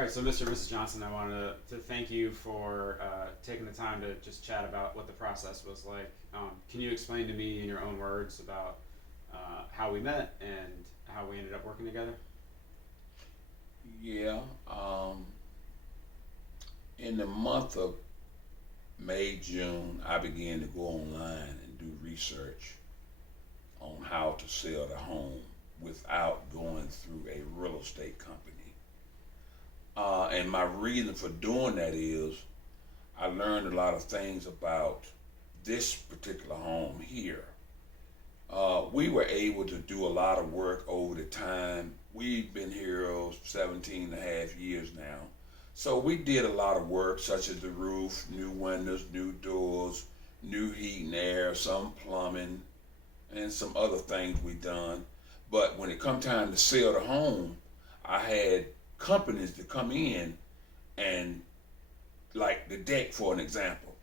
All right, so Mr. and Mrs. Johnson, I wanted to thank you for taking the time to just chat about what the process was like. Can you explain to me in your own words about how we met and how we ended up working together? Yeah. In the month of May, June, I began to go online and do research on how to sell the home without going through a real estate company. And my reason for doing that is I learned a lot of things about this particular home here. We were able to do a lot of work over the time. We've been here 17 and a half years now. So we did a lot of work, such as the roof, new windows, new doors, new heat and air, some plumbing, and some other things we done. But when it come time to sell the home, I had companies to come in and, like the deck for an example,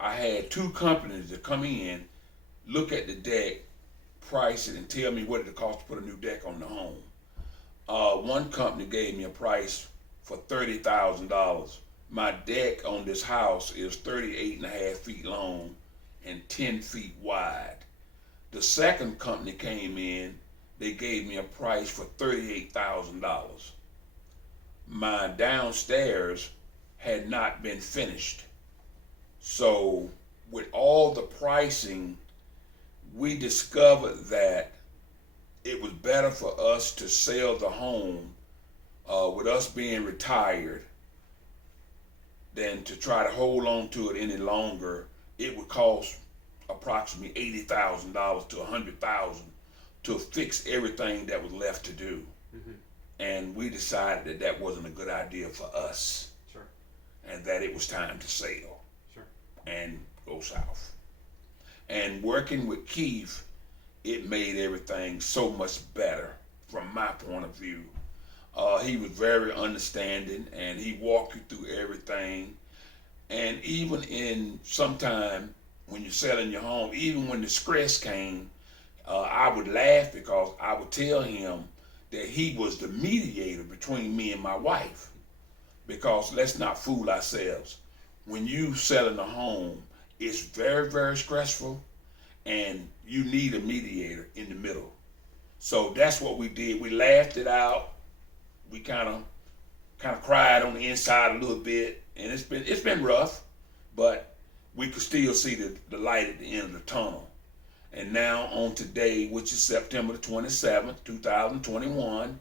I had two companies to come in, look at the deck, price it, and tell me what it cost to put a new deck on the home. One company gave me a price for $30,000. My deck on this house is 38 and a half feet long and 10 feet wide. The second company came in, they gave me a price for $38,000. My downstairs had not been finished. So with all the pricing, we discovered that it was better for us to sell the home with us being retired than to try to hold on to it any longer. It would cost approximately $80,000 to $100,000 to fix everything that was left to do. Mm-hmm. And we decided that that wasn't a good idea for us. Sure. And that it was time to sell. Sure. And go south. And working with Keith, it made everything so much better from my point of view. He was very understanding, and he walked you through everything. And even in sometime when you're selling your home, even when the stress came, I would laugh because I would tell him that he was the mediator between me and my wife. Because let's not fool ourselves. When you selling a home, it's very, very stressful, and you need a mediator in the middle. So that's what we did. We laughed it out. We kind of cried on the inside a little bit, and it's been rough, but we could still see the light at the end of the tunnel. And now on today, which is September the 27th, 2021,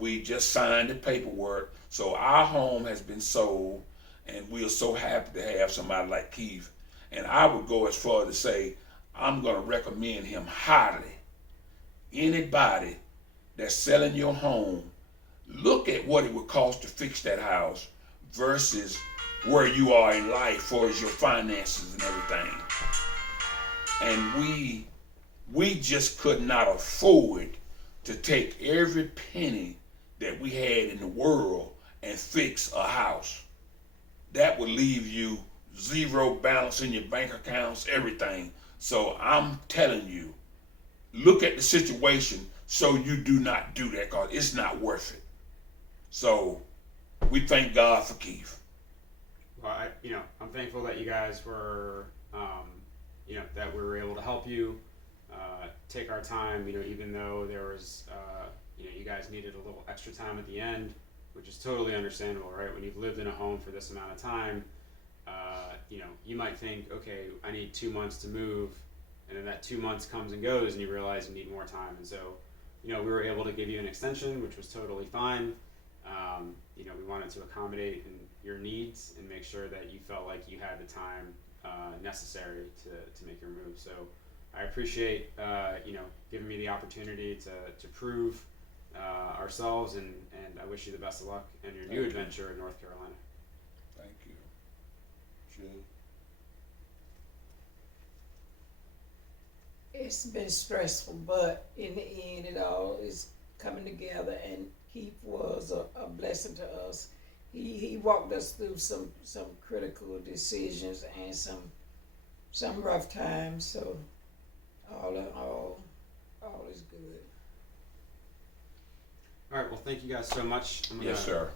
we just signed the paperwork. So our home has been sold, and we are so happy to have somebody like Keith. And I would go as far as to say, I'm going to recommend him highly. Anybody that's selling your home, look at what it would cost to fix that house versus where you are in life as far as your finances and everything. And we just could not afford to take every penny that we had in the world and fix a house. That would leave you zero balance in your bank accounts, everything. So I'm telling you, look at the situation so you do not do that, because it's not worth it. So we thank God for Keith. Well, I'm thankful that you guys were, that we were able to help you, take our time, even though there was, you guys needed a little extra time at the end, which is totally understandable, right? When you've lived in a home for this amount of time, you might think, okay, I need 2 months to move, and then that 2 months comes and goes, and you realize you need more time. And so, we were able to give you an extension, which was totally fine. We wanted to accommodate your needs and make sure that you felt like you had the time necessary to make your move. So I appreciate giving me the opportunity to prove ourselves, and I wish you the best of luck in your new adventure in North Carolina. Thank you. Sure. It's been stressful, but in the end, it all is coming together, and Keith was a blessing to us. He walked us through some critical decisions and some rough times. So all in all is good. All right. Well, thank you guys so much. Yes, sir.